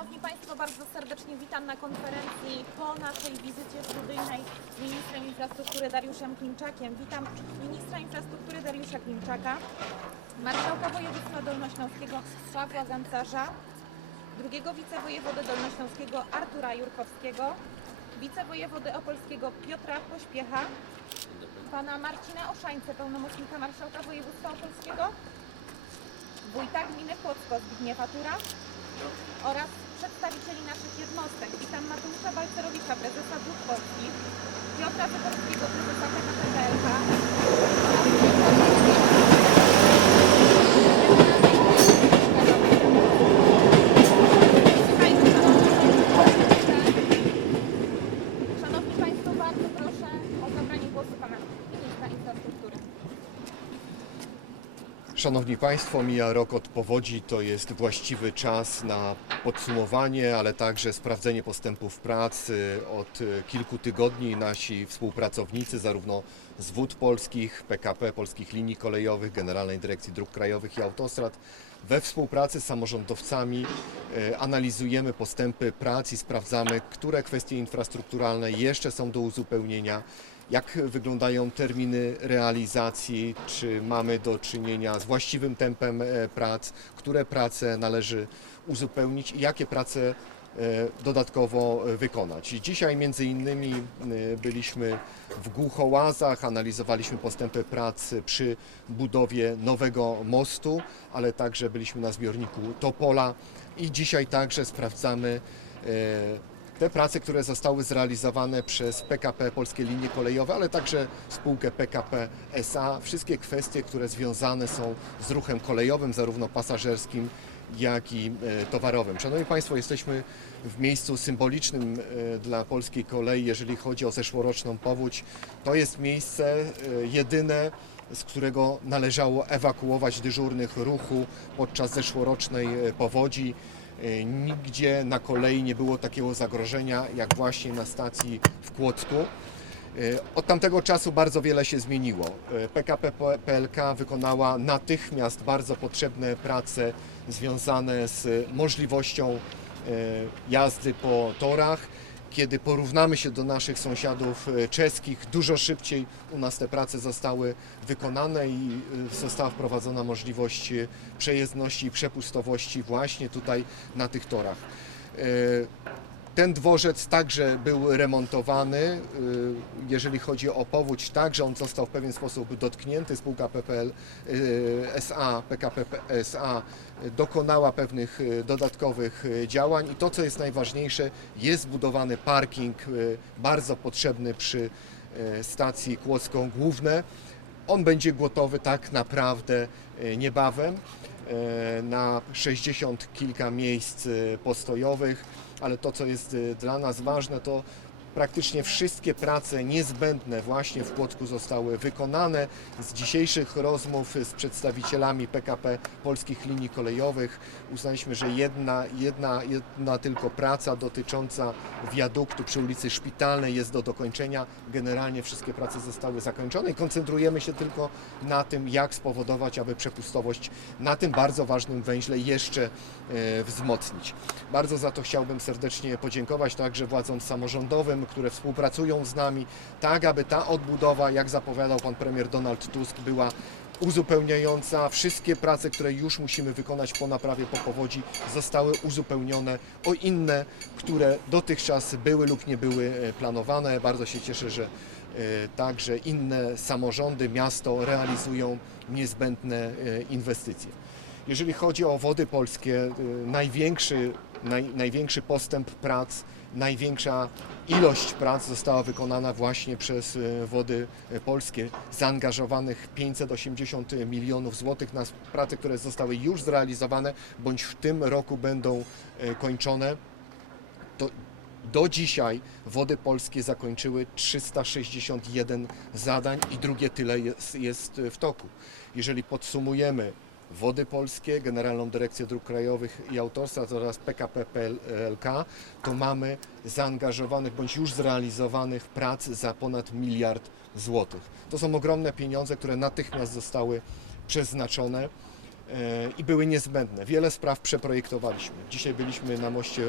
Szanowni Państwo, bardzo serdecznie witam na konferencji po naszej wizycie studyjnej z ministrem infrastruktury Dariuszem Klimczakiem. Witam ministra infrastruktury Dariusza Klimczaka, marszałka województwa dolnośląskiego Pawła Gancarza, drugiego wicewojewody dolnośląskiego Artura Jurkowskiego, wicewojewody opolskiego Piotra Pośpiecha, pana Marcina Oszańce, pełnomocnika marszałka województwa opolskiego, wójta gminy Płocko Zbigniewa Tura oraz przedstawicieli naszych jednostek. Witam Mateusza Balcerowicza, prezesa Dróg Polskich, Piotra Wyborskiego, prezesa PKP PLK. Szanowni Państwo, bardzo proszę o zabranie głosu Pana Ministra Infrastruktury. Szanowni Państwo, mija rok od powodzi, to jest właściwy czas na podsumowanie, ale także sprawdzenie postępów prac. Od kilku tygodni nasi współpracownicy, zarówno z Wód Polskich, PKP, Polskich Linii Kolejowych, Generalnej Dyrekcji Dróg Krajowych i Autostrad, we współpracy z samorządowcami y, analizujemy postępy prac i sprawdzamy, które kwestie infrastrukturalne jeszcze są do uzupełnienia, jak wyglądają terminy realizacji, czy mamy do czynienia z właściwym tempem e, prac, które prace należy uzupełnić i jakie prace e, dodatkowo wykonać. Dzisiaj między innymi e, byliśmy w Głuchołazach, analizowaliśmy postępy prac przy budowie nowego mostu, ale także byliśmy na zbiorniku Topola i dzisiaj także sprawdzamy te prace, które zostały zrealizowane przez PKP Polskie Linie Kolejowe, ale także spółkę PKP SA, wszystkie kwestie, które związane są z ruchem kolejowym, zarówno pasażerskim, jak i e, towarowym. Szanowni Państwo, jesteśmy w miejscu symbolicznym e, dla polskiej kolei, jeżeli chodzi o zeszłoroczną powódź. To jest miejsce e, jedyne, z którego należało ewakuować dyżurnych ruchu podczas zeszłorocznej powodzi. E, Nigdzie na kolei nie było takiego zagrożenia jak właśnie na stacji w Kłodzku. E, Od tamtego czasu bardzo wiele się zmieniło. E, PKP PLK wykonała natychmiast bardzo potrzebne prace związane z możliwością jazdy po torach. Kiedy porównamy się do naszych sąsiadów e, czeskich, dużo szybciej u nas te prace zostały wykonane i e, została wprowadzona możliwość e, przejezdności i przepustowości właśnie tutaj na tych torach. Ten dworzec także był remontowany. y, Jeżeli chodzi o powódź, także on został w pewien sposób dotknięty. Spółka PPL y, SA, PKP SA dokonała pewnych y, dodatkowych działań i to, co jest najważniejsze, jest zbudowany parking bardzo potrzebny przy stacji Kłodzką Główne. On będzie gotowy tak naprawdę niebawem na 60 kilka miejsc postojowych, ale to, co jest e, dla nas ważne, to praktycznie wszystkie prace niezbędne właśnie w Płocku zostały wykonane. Z dzisiejszych rozmów z przedstawicielami PKP Polskich Linii Kolejowych uznaliśmy, że jedna, jedna, jedna tylko praca dotycząca wiaduktu przy ulicy Szpitalnej jest do dokończenia. Generalnie wszystkie prace zostały zakończone i koncentrujemy się tylko na tym, jak spowodować, aby przepustowość na tym bardzo ważnym węźle jeszcze e, wzmocnić. Bardzo za to chciałbym serdecznie podziękować także władzom samorządowym, które współpracują z nami, tak aby ta odbudowa, jak zapowiadał pan premier Donald Tusk, była uzupełniająca. Wszystkie prace, które już musimy wykonać po naprawie po powodzi, zostały uzupełnione o inne, które dotychczas były lub nie były e, planowane. Bardzo się cieszę, że e, także inne samorządy, miasto realizują niezbędne e, inwestycje. Jeżeli chodzi o wody polskie, największy, naj, największy postęp prac, największa ilość prac została wykonana właśnie przez e, wody e, polskie, zaangażowanych 580 milionów złotych na prace, które zostały już zrealizowane, bądź w tym roku będą e, kończone. To do dzisiaj Wody Polskie zakończyły 361 zadań i drugie tyle jest, jest w toku. Jeżeli podsumujemy Wody Polskie, Generalną Dyrekcję Dróg Krajowych i Autostrad oraz PKP PLK, to mamy zaangażowanych bądź już zrealizowanych prac za ponad miliard złotych. To są ogromne pieniądze, które natychmiast zostały przeznaczone. i były niezbędne. Wiele spraw przeprojektowaliśmy. Dzisiaj byliśmy na moście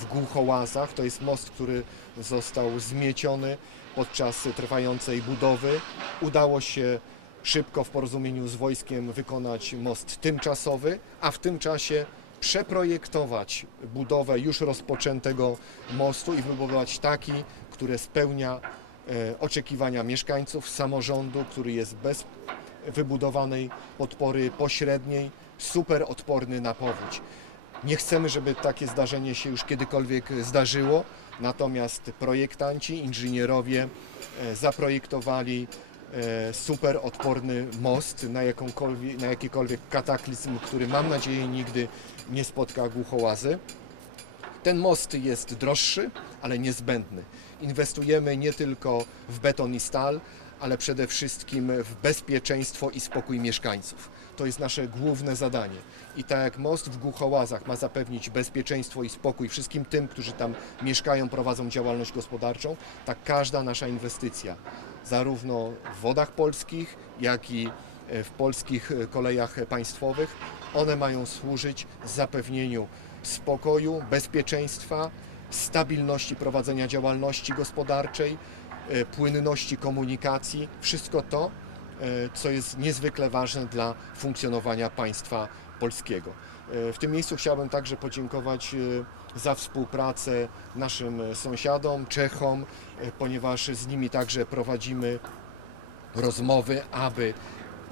w Głuchołazach. To jest most, który został zmieciony podczas trwającej budowy. Udało się szybko w porozumieniu z wojskiem wykonać most tymczasowy, a w tym czasie przeprojektować budowę już rozpoczętego mostu i wybudować taki, który spełnia e, oczekiwania mieszkańców samorządu, który jest bez wybudowanej podpory pośredniej, super odporny na powódź. Nie chcemy, żeby takie zdarzenie się już kiedykolwiek zdarzyło, natomiast projektanci, inżynierowie e, zaprojektowali super odporny most na, jakąkolwiek, na jakikolwiek kataklizm, który mam nadzieję nigdy nie spotka głuchołazy. Ten most jest droższy, ale niezbędny. Inwestujemy nie tylko w beton i stal, ale przede wszystkim w bezpieczeństwo i spokój mieszkańców. To jest nasze główne zadanie. I tak jak most w Głuchołazach ma zapewnić bezpieczeństwo i spokój wszystkim tym, którzy tam mieszkają, prowadzą działalność gospodarczą, tak każda nasza inwestycja, zarówno w wodach polskich, jak i w polskich kolejach państwowych, one mają służyć zapewnieniu spokoju, bezpieczeństwa, stabilności prowadzenia działalności gospodarczej, e, płynności komunikacji, wszystko to, e, co jest niezwykle ważne dla funkcjonowania państwa polskiego. E, W tym miejscu chciałbym także podziękować e, za współpracę naszym sąsiadom, Czechom, e, ponieważ z nimi także prowadzimy rozmowy, aby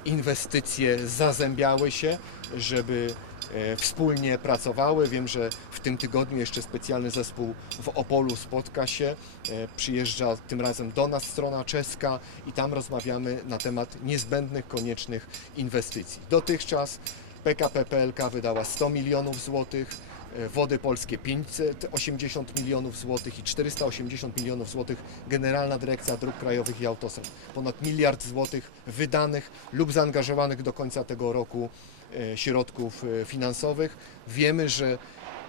inwestycje zazębiały się, żeby e, wspólnie pracowały. Wiem, że w tym tygodniu jeszcze specjalny zespół w Opolu spotka się. E, Przyjeżdża tym razem do nas strona czeska i tam rozmawiamy na temat niezbędnych, koniecznych inwestycji. Dotychczas PKP PLK wydała 100 milionów złotych, e, Wody Polskie 580 milionów złotych i 480 milionów złotych Generalna Dyrekcja Dróg Krajowych i Autostrad. Ponad miliard złotych wydanych lub zaangażowanych do końca tego roku e, środków e, finansowych. Wiemy, że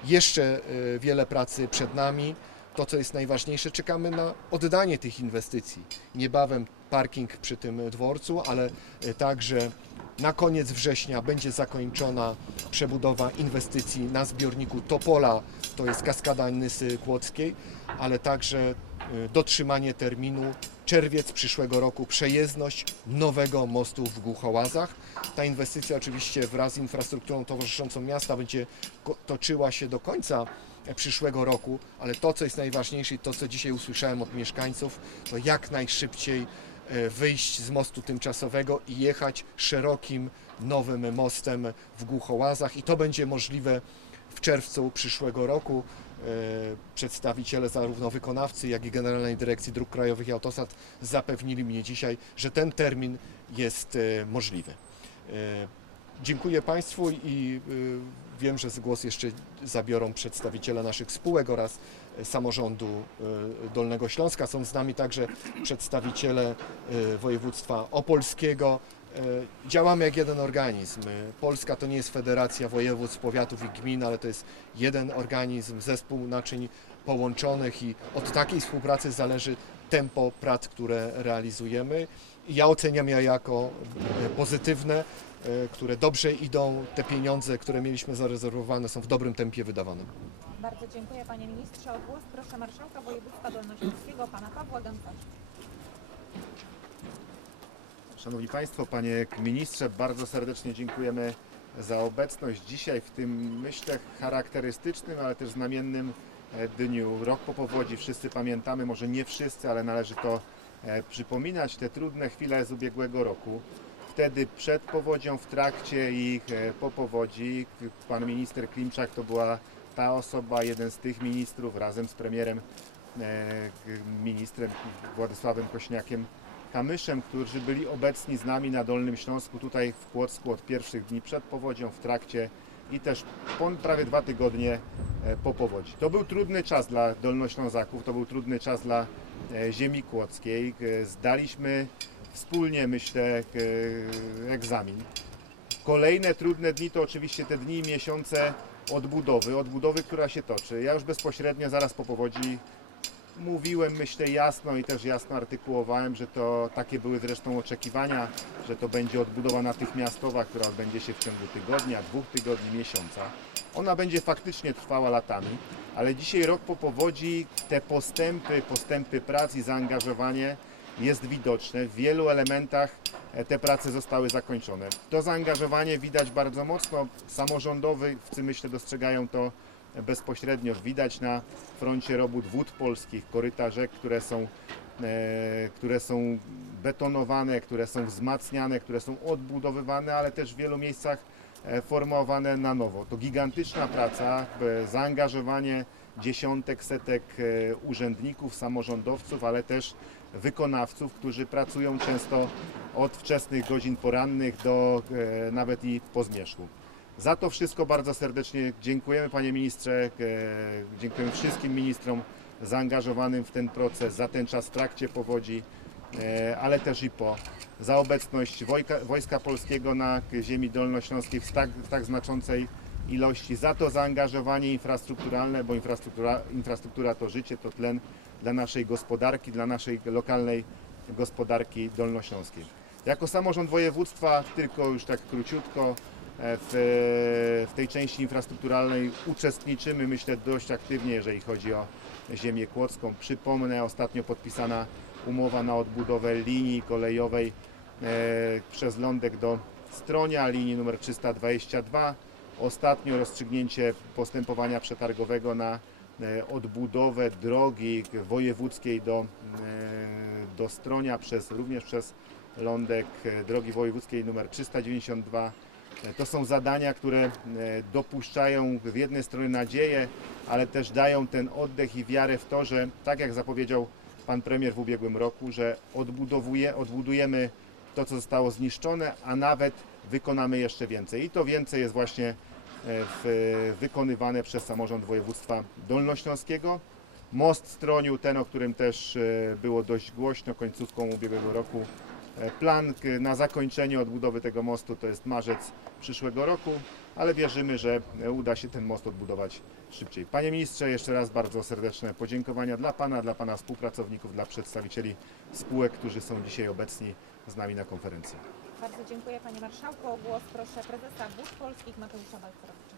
jeszcze e, wiele pracy przed nami. To, co jest najważniejsze, czekamy na oddanie tych inwestycji. Niebawem parking przy tym dworcu, ale e, także na koniec września będzie zakończona przebudowa inwestycji na zbiorniku Topola, to jest kaskada Nysy Kłodzkiej, ale także e, dotrzymanie terminu czerwiec przyszłego roku, przejezdność nowego mostu w Głuchołazach. Ta inwestycja oczywiście wraz z infrastrukturą towarzyszącą miasta będzie toczyła się do końca przyszłego roku, ale to, co jest najważniejsze i to, co dzisiaj usłyszałem od mieszkańców, to jak najszybciej e, wyjść z mostu tymczasowego i jechać szerokim, nowym mostem w Głuchołazach i to będzie możliwe w czerwcu przyszłego roku. E, Przedstawiciele zarówno wykonawcy, jak i Generalnej Dyrekcji Dróg Krajowych i Autostrad zapewnili mnie dzisiaj, że ten termin jest e, możliwy. E, Dziękuję Państwu i wiem, że głos jeszcze zabiorą przedstawiciele naszych spółek oraz samorządu Dolnego Śląska. Są z nami także przedstawiciele województwa opolskiego. E, Działamy jak jeden organizm. Polska to nie jest federacja województw, powiatów i gmin, ale to jest jeden organizm, zespół naczyń połączonych i od takiej współpracy zależy tempo prac, które realizujemy. Ja oceniam je jako e, pozytywne, e, które dobrze idą. Te pieniądze, które mieliśmy zarezerwowane są w dobrym tempie wydawane. Bardzo dziękuję panie ministrze. O głos proszę marszałka województwa dolnośląskiego, pana Pawła Gęcarza. Szanowni Państwo, Panie Ministrze, bardzo serdecznie dziękujemy za obecność dzisiaj w tym, myślę, charakterystycznym, ale też znamiennym e, dniu. Rok po powodzi, wszyscy pamiętamy, może nie wszyscy, ale należy to e, przypominać, te trudne chwile z ubiegłego roku. Wtedy przed powodzią, w trakcie i e, po powodzi pan minister Klimczak to była ta osoba, jeden z tych ministrów razem z premierem, ministrem Władysławem Kośniakiem, Kamyszem, którzy byli obecni z nami na Dolnym Śląsku, tutaj w Płocku od pierwszych dni przed powodzią, w trakcie i też po prawie dwa tygodnie e, po powodzi. To był trudny czas dla Dolnoślązaków, to był trudny czas dla e, ziemi kłodzkiej. E, Zdaliśmy wspólnie, myślę, egzamin. Kolejne trudne dni to oczywiście te dni i miesiące odbudowy, odbudowy, która się toczy. Ja już bezpośrednio zaraz po powodzi Mówiłem, myślę, jasno i też jasno artykułowałem, że to takie były zresztą oczekiwania, że to będzie odbudowa natychmiastowa, która odbędzie się w ciągu tygodnia, dwóch tygodni, miesiąca. Ona będzie faktycznie trwała latami, ale dzisiaj rok po powodzi te postępy, postępy prac i zaangażowanie jest widoczne. W wielu elementach e, te prace zostały zakończone. To zaangażowanie widać bardzo mocno. Samorządowcy myślę dostrzegają to bezpośrednio. Widać na froncie robót wód polskich, koryta rzek, które są, e, które są betonowane, które są wzmacniane, które są odbudowywane, ale też w wielu miejscach e, formowane na nowo. To gigantyczna praca, e, zaangażowanie dziesiątek, setek e, urzędników, samorządowców, ale też wykonawców, którzy pracują często od wczesnych godzin porannych do nawet i po zmierzchu. Za to wszystko bardzo serdecznie dziękujemy Panie Ministrze, e, dziękujemy wszystkim ministrom zaangażowanym w ten proces, za ten czas w trakcie powodzi, e, ale też i po, za obecność Wojska, Wojska Polskiego na ziemi dolnośląskiej w tak, w tak znaczącej ilości, za to zaangażowanie infrastrukturalne, bo infrastruktura, infrastruktura to życie, to tlen dla naszej gospodarki, dla naszej lokalnej gospodarki dolnośląskiej. Jako samorząd województwa, tylko już tak króciutko, w, w tej części infrastrukturalnej uczestniczymy, myślę, dość aktywnie, jeżeli chodzi o ziemię kłodzką. Przypomnę, ostatnio podpisana umowa na odbudowę linii kolejowej e, przez Lądek do Stronia, linii numer 322. Ostatnio rozstrzygnięcie postępowania przetargowego na e, odbudowę drogi wojewódzkiej do, e, do Stronia, przez, również przez Lądek, e, drogi wojewódzkiej numer 392. To są zadania, które e, dopuszczają z jednej strony nadzieję, ale też dają ten oddech i wiarę w to, że tak jak zapowiedział pan premier w ubiegłym roku, że odbudowuje, odbudujemy to, co zostało zniszczone, a nawet wykonamy jeszcze więcej. I to więcej jest właśnie e, w, wykonywane przez samorząd województwa dolnośląskiego. Most Stroniu, ten, o którym też e, było dość głośno końcówką ubiegłego roku. E, Plan na zakończenie odbudowy tego mostu to jest marzec przyszłego roku, ale wierzymy, że e, uda się ten most odbudować szybciej. Panie ministrze, jeszcze raz bardzo serdeczne podziękowania dla pana, dla pana współpracowników, dla przedstawicieli spółek, którzy są dzisiaj obecni z nami na konferencji. Bardzo dziękuję Panie Marszałku. O głos proszę prezesa Wód Polskich Mateusza Balcerowicza.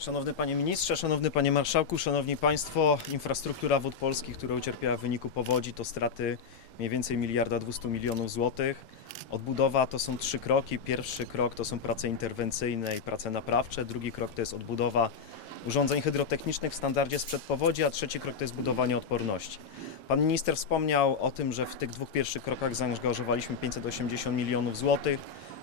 Szanowny Panie Ministrze, Szanowny Panie Marszałku, Szanowni Państwo, infrastruktura wód polskich, która ucierpiała w wyniku powodzi, to straty mniej więcej miliarda 200 milionów złotych. Odbudowa to są trzy kroki. Pierwszy krok to są prace interwencyjne i prace naprawcze. Drugi krok to jest odbudowa urządzeń hydrotechnicznych w standardzie sprzed powodzi, a trzeci krok to jest budowanie odporności. Pan minister wspomniał o tym, że w tych dwóch pierwszych krokach zaangażowaliśmy 580 milionów złotych.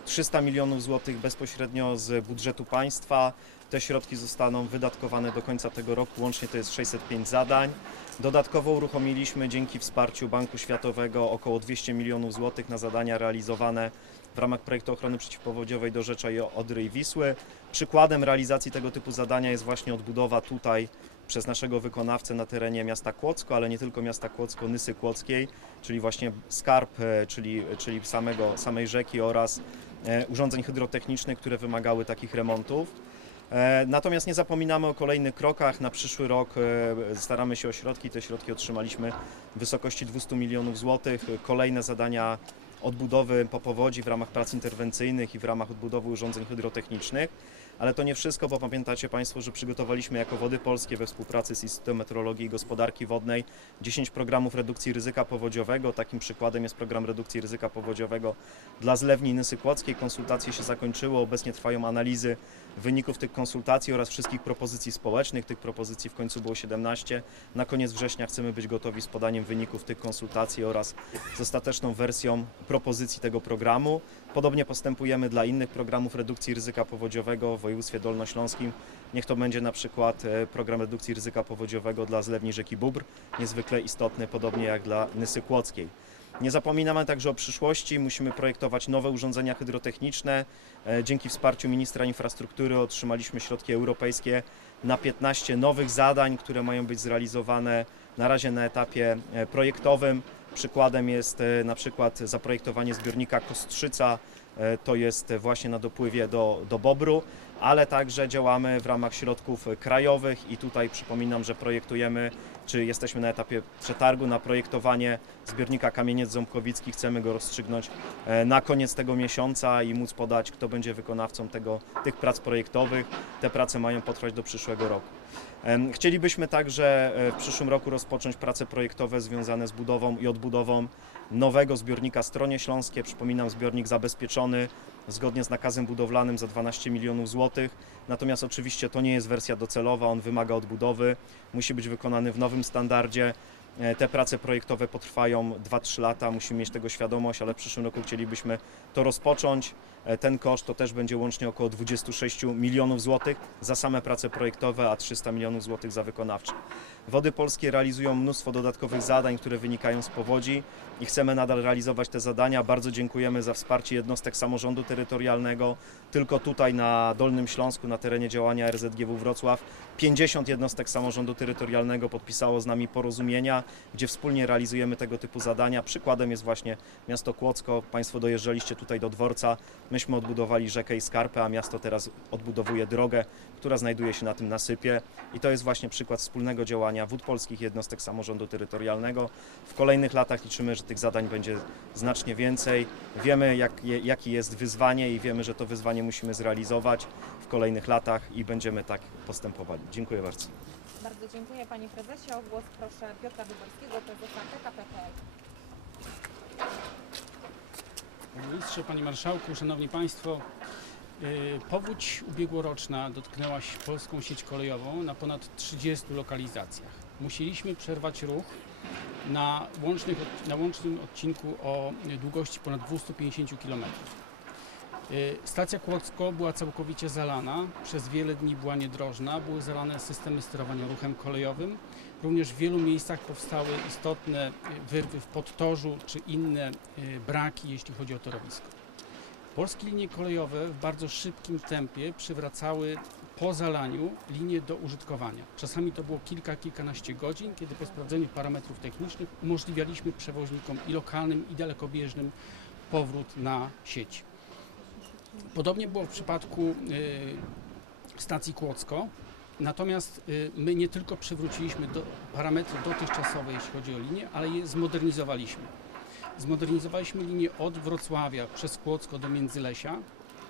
300 milionów złotych bezpośrednio z budżetu państwa. Te środki zostaną wydatkowane do końca tego roku. Łącznie to jest 605 zadań. Dodatkowo uruchomiliśmy dzięki wsparciu Banku Światowego około 200 milionów złotych na zadania realizowane w ramach projektu ochrony przeciwpowodziowej do Rzecza i Odry i Wisły. Przykładem realizacji tego typu zadania jest właśnie odbudowa tutaj przez naszego wykonawcę na terenie miasta Kłodzko, ale nie tylko miasta Kłodzko, Nysy Kłodzkiej, czyli właśnie skarb, e, czyli, czyli samego, samej rzeki oraz e, urządzeń hydrotechnicznych, które wymagały takich remontów. E, Natomiast nie zapominamy o kolejnych krokach. Na przyszły rok e, staramy się o środki. Te środki otrzymaliśmy w wysokości 200 milionów złotych. Kolejne zadania odbudowy po powodzi w ramach prac interwencyjnych i w ramach odbudowy urządzeń hydrotechnicznych. Ale to nie wszystko, bo pamiętacie Państwo, że przygotowaliśmy jako Wody Polskie we współpracy z Instytutem Meteorologii i Gospodarki Wodnej 10 programów redukcji ryzyka powodziowego. Takim przykładem jest program redukcji ryzyka powodziowego dla zlewni Nysy Kłodzkiej. Konsultacje się zakończyły, obecnie trwają analizy wyników tych konsultacji oraz wszystkich propozycji społecznych. Tych propozycji w końcu było 17. Na koniec września chcemy być gotowi z podaniem wyników tych konsultacji oraz z ostateczną wersją propozycji tego programu. Podobnie postępujemy dla innych programów redukcji ryzyka powodziowego województwie dolnośląskim. Niech to będzie na przykład e, program redukcji ryzyka powodziowego dla zlewni rzeki Bóbr, niezwykle istotny, podobnie jak dla Nysy Kłodzkiej. Nie zapominamy także o przyszłości. Musimy projektować nowe urządzenia hydrotechniczne. E, Dzięki wsparciu ministra infrastruktury otrzymaliśmy środki europejskie na 15 nowych zadań, które mają być zrealizowane na razie na etapie e, projektowym. Przykładem jest na przykład zaprojektowanie zbiornika Kostrzyca to jest właśnie na dopływie do, do Bobru, ale także działamy w ramach środków krajowych i tutaj przypominam, że projektujemy, czy jesteśmy na etapie przetargu na projektowanie zbiornika Kamieniec Ząbkowicki. Chcemy go rozstrzygnąć e, na koniec tego miesiąca i móc podać, kto będzie wykonawcą tego, tych prac projektowych. Te prace mają potrwać do przyszłego roku. Chcielibyśmy także e, w przyszłym roku rozpocząć prace projektowe związane z budową i odbudową nowego zbiornika Stronie Śląskie. Przypominam, zbiornik zabezpieczony zgodnie z nakazem budowlanym za 12 milionów złotych. Natomiast oczywiście to nie jest wersja docelowa, on wymaga odbudowy, musi być wykonany w nowym standardzie. E, Te prace projektowe potrwają 2-3 lata, musimy mieć tego świadomość, ale w przyszłym roku chcielibyśmy to rozpocząć. E, Ten koszt to też będzie łącznie około 26 milionów złotych za same prace projektowe, a 300 milionów złotych za wykonawcze. Wody Polskie realizują mnóstwo dodatkowych zadań, które wynikają z powodzi i chcemy nadal realizować te zadania. Bardzo dziękujemy za wsparcie jednostek samorządu terytorialnego. Tylko tutaj na Dolnym Śląsku, na terenie działania RZGW Wrocław, 50 jednostek samorządu terytorialnego podpisało z nami porozumienia, gdzie wspólnie realizujemy tego typu zadania. Przykładem jest właśnie miasto Kłodzko. Państwo dojeżdżaliście tutaj do dworca. Myśmy odbudowali rzekę i skarpę, a miasto teraz odbudowuje drogę, która znajduje się na tym nasypie. I to jest właśnie przykład wspólnego działania wód polskich jednostek samorządu terytorialnego. W kolejnych latach liczymy, że tych zadań będzie znacznie więcej. Wiemy, jak, je- jakie jest wyzwanie i wiemy, że to wyzwanie musimy zrealizować w kolejnych latach i będziemy tak postępowali. Dziękuję bardzo. Bardzo dziękuję Panie Prezesie. O głos proszę Piotra Dubalskiego, prezesa PKP-PL. Panie Ministrze, Panie Marszałku, Szanowni Państwo, yy, powódź ubiegłoroczna dotknęła polską sieć kolejową na ponad 30 lokalizacjach. Musieliśmy przerwać ruch na, łącznych, na łącznym odcinku o długości ponad 250 km. Stacja Kłodzko była całkowicie zalana, przez wiele dni była niedrożna, były zalane systemy sterowania ruchem kolejowym. Również w wielu miejscach powstały istotne y, wyrwy w podtorzu czy inne y, braki, jeśli chodzi o torowisko. Polskie linie kolejowe w bardzo szybkim tempie przywracały po zalaniu linie do użytkowania. Czasami to było kilka, kilkanaście godzin, kiedy po sprawdzeniu parametrów technicznych umożliwialiśmy przewoźnikom i lokalnym, i dalekobieżnym powrót na sieć. Podobnie było w przypadku y, stacji Kłodzko. Natomiast y, my nie tylko przywróciliśmy do, parametry dotychczasowe, jeśli chodzi o linię, ale je zmodernizowaliśmy. Zmodernizowaliśmy linię od Wrocławia przez Kłodzko do Międzylesia,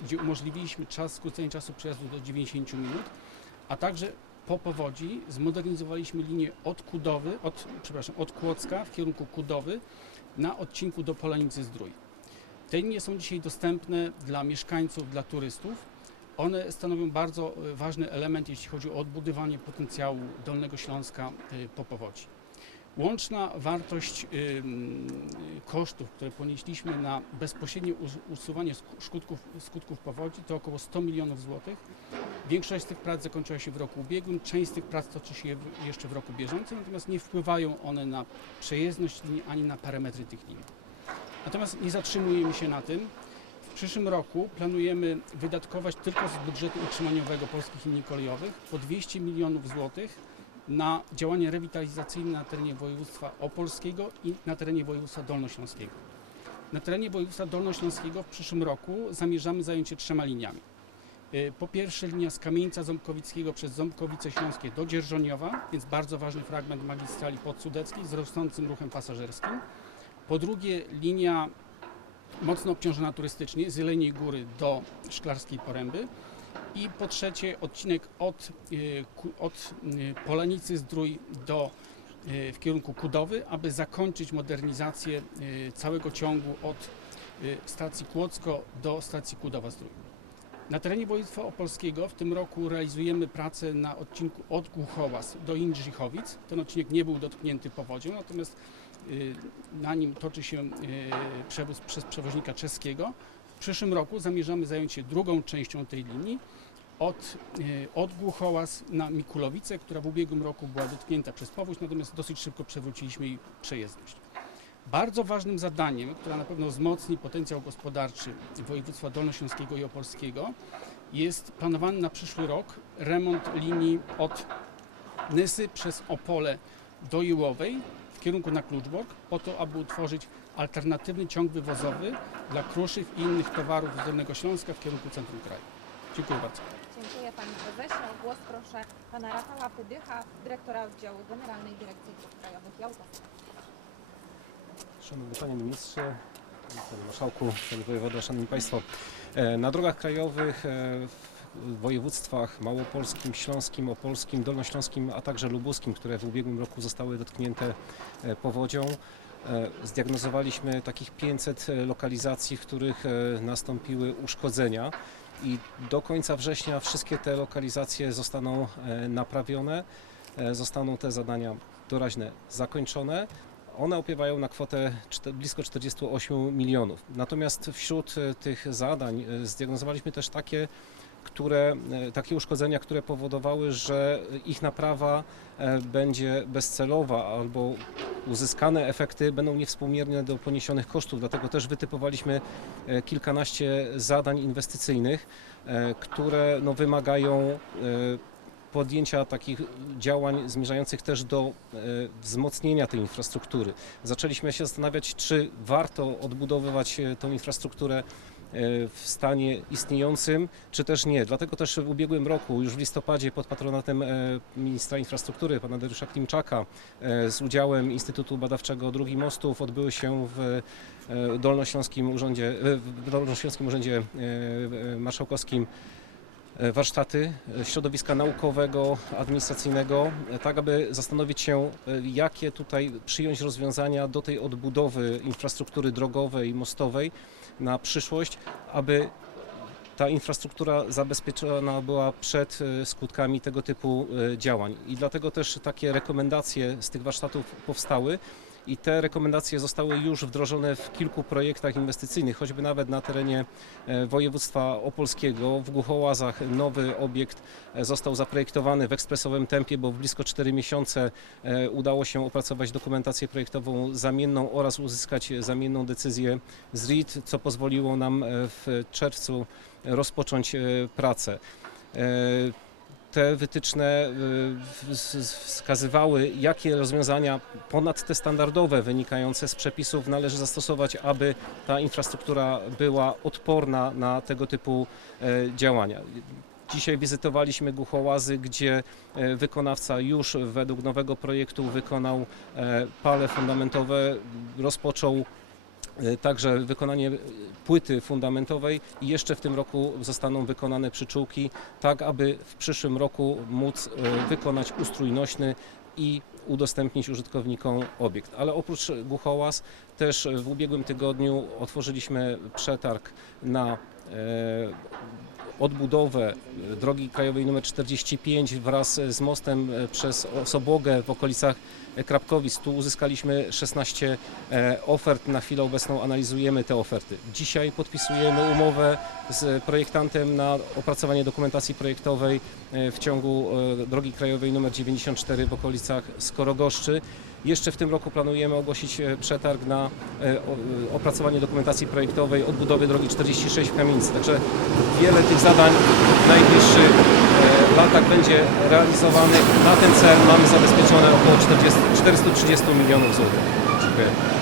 gdzie umożliwiliśmy czas, skrócenie czasu przejazdu do 90 minut, a także po powodzi zmodernizowaliśmy linię od Kudowy, od, przepraszam, od Kłodzka w kierunku Kudowy na odcinku do Polanicy Zdrój. Te linie są dzisiaj dostępne dla mieszkańców, dla turystów. One stanowią bardzo e, ważny element, jeśli chodzi o odbudowanie potencjału Dolnego Śląska e, po powodzi. Łączna wartość kosztów, które ponieśliśmy na bezpośrednie us- usuwanie sk- skutków, skutków powodzi, to około 100 milionów złotych. Większość z tych prac zakończyła się w roku ubiegłym, część z tych prac toczy się jeszcze w roku bieżącym, natomiast nie wpływają one na przejezdność linii ani na parametry tych linii. Natomiast nie zatrzymujemy się na tym. W przyszłym roku planujemy wydatkować tylko z budżetu utrzymaniowego polskich linii kolejowych po 200 milionów złotych na działania rewitalizacyjne na terenie województwa opolskiego i na terenie województwa dolnośląskiego. Na terenie województwa dolnośląskiego w przyszłym roku zamierzamy zająć się trzema liniami. Y, Po pierwsze linia z Kamieńca Ząbkowickiego przez Ząbkowice Śląskie do Dzierżoniowa, więc bardzo ważny fragment magistrali podsudeckiej z rosnącym ruchem pasażerskim. Po drugie linia mocno obciążona turystycznie z Jeleniej Góry do Szklarskiej Poręby. I po trzecie odcinek od, y, od y, Polanicy Zdrój do, y, w kierunku Kudowy, aby zakończyć modernizację całego ciągu od stacji Kłodzko do stacji Kudowa Zdrój. Na terenie województwa opolskiego w tym roku realizujemy pracę na odcinku od Głuchołaz do Jędrzychowic. Ten odcinek nie był dotknięty powodzią, natomiast y, na nim toczy się y, przewóz przez przewoźnika czeskiego. W przyszłym roku zamierzamy zająć się drugą częścią tej linii od, y, od Głuchołaz na Mikulowice, która w ubiegłym roku była dotknięta przez powódź, natomiast dosyć szybko przewróciliśmy jej przejezdność. Bardzo ważnym zadaniem, które na pewno wzmocni potencjał gospodarczy województwa dolnośląskiego i opolskiego, jest planowany na przyszły rok remont linii od Nysy przez Opole do Jełowej w kierunku na Kluczbork, po to, aby utworzyć alternatywny ciąg wywozowy dla kruszyw i innych towarów z Dolnego Śląska w kierunku centrum kraju. Dziękuję bardzo. Dziękuję Panie Prezesie. O głos proszę Pana Rafała Pydycha, dyrektora oddziału Generalnej Dyrekcji Dróg Krajowych Autostrad. Szanowny Panie Ministrze, Panie Marszałku, Panie Wojewodo, Szanowni Państwo. E, Na drogach krajowych e, w województwach małopolskim, śląskim, opolskim, dolnośląskim, a także lubuskim, które w ubiegłym roku zostały dotknięte e, powodzią, zdiagnozowaliśmy takich 500 lokalizacji, w których nastąpiły uszkodzenia i do końca września wszystkie te lokalizacje zostaną naprawione, zostaną te zadania doraźne zakończone. One opiewają na kwotę blisko 48 milionów. Natomiast wśród e, tych zadań e, zdiagnozowaliśmy też takie, które, e, takie uszkodzenia, które powodowały, że ich naprawa będzie bezcelowa albo uzyskane efekty będą niewspółmierne do poniesionych kosztów. Dlatego też wytypowaliśmy kilkanaście zadań inwestycyjnych, które no, wymagają podjęcia takich działań zmierzających też do e, wzmocnienia tej infrastruktury. Zaczęliśmy się zastanawiać, czy warto odbudowywać e, tą infrastrukturę e, w stanie istniejącym, czy też nie. Dlatego też w ubiegłym roku, już w listopadzie, pod patronatem ministra infrastruktury, pana Dariusza Klimczaka, z udziałem Instytutu Badawczego Drugi Mostów, odbyły się w Dolnośląskim Urzędzie, w Dolnośląskim Urzędzie Marszałkowskim warsztaty e, środowiska naukowego, administracyjnego, e, tak aby zastanowić się, e, jakie tutaj przyjąć rozwiązania do tej odbudowy infrastruktury drogowej mostowej na przyszłość, aby ta infrastruktura zabezpieczona była przed e, skutkami tego typu e, działań. I dlatego też takie rekomendacje z tych warsztatów powstały. I te rekomendacje zostały już wdrożone w kilku projektach inwestycyjnych, choćby nawet na terenie e, województwa opolskiego. W Głuchołazach nowy obiekt e, został zaprojektowany w ekspresowym tempie, bo w blisko 4 miesiące e, udało się opracować dokumentację projektową zamienną oraz uzyskać zamienną decyzję z RIT, co pozwoliło nam w czerwcu rozpocząć pracę. Te wytyczne z- wskazywały, jakie rozwiązania ponad te standardowe wynikające z przepisów należy zastosować, aby ta infrastruktura była odporna na tego typu e, działania. Dzisiaj wizytowaliśmy Głuchołazy, gdzie e, wykonawca już według nowego projektu wykonał e, pale fundamentowe, rozpoczął także wykonanie płyty fundamentowej i jeszcze w tym roku zostaną wykonane przyczółki, tak aby w przyszłym roku móc e, wykonać ustrój nośny i udostępnić użytkownikom obiekt. Ale oprócz Głuchołaz też w ubiegłym tygodniu otworzyliśmy przetarg na odbudowę e, drogi krajowej nr 45 wraz z mostem e, przez Osobłogę w okolicach e, Krapkowic. Tu uzyskaliśmy 16 e, ofert. Na chwilę obecną analizujemy te oferty. Dzisiaj podpisujemy umowę z projektantem na opracowanie dokumentacji projektowej e, w ciągu e, drogi krajowej nr 94 w okolicach Skorogoszczy. Jeszcze w tym roku planujemy ogłosić e, przetarg na e, e, opracowanie dokumentacji projektowej odbudowy drogi 46 w Kamienicy. Także wiele tych zadań w najbliższych latach będzie realizowanych. Na ten cel mamy zabezpieczone około 40, 430 milionów złotych. Dziękuję.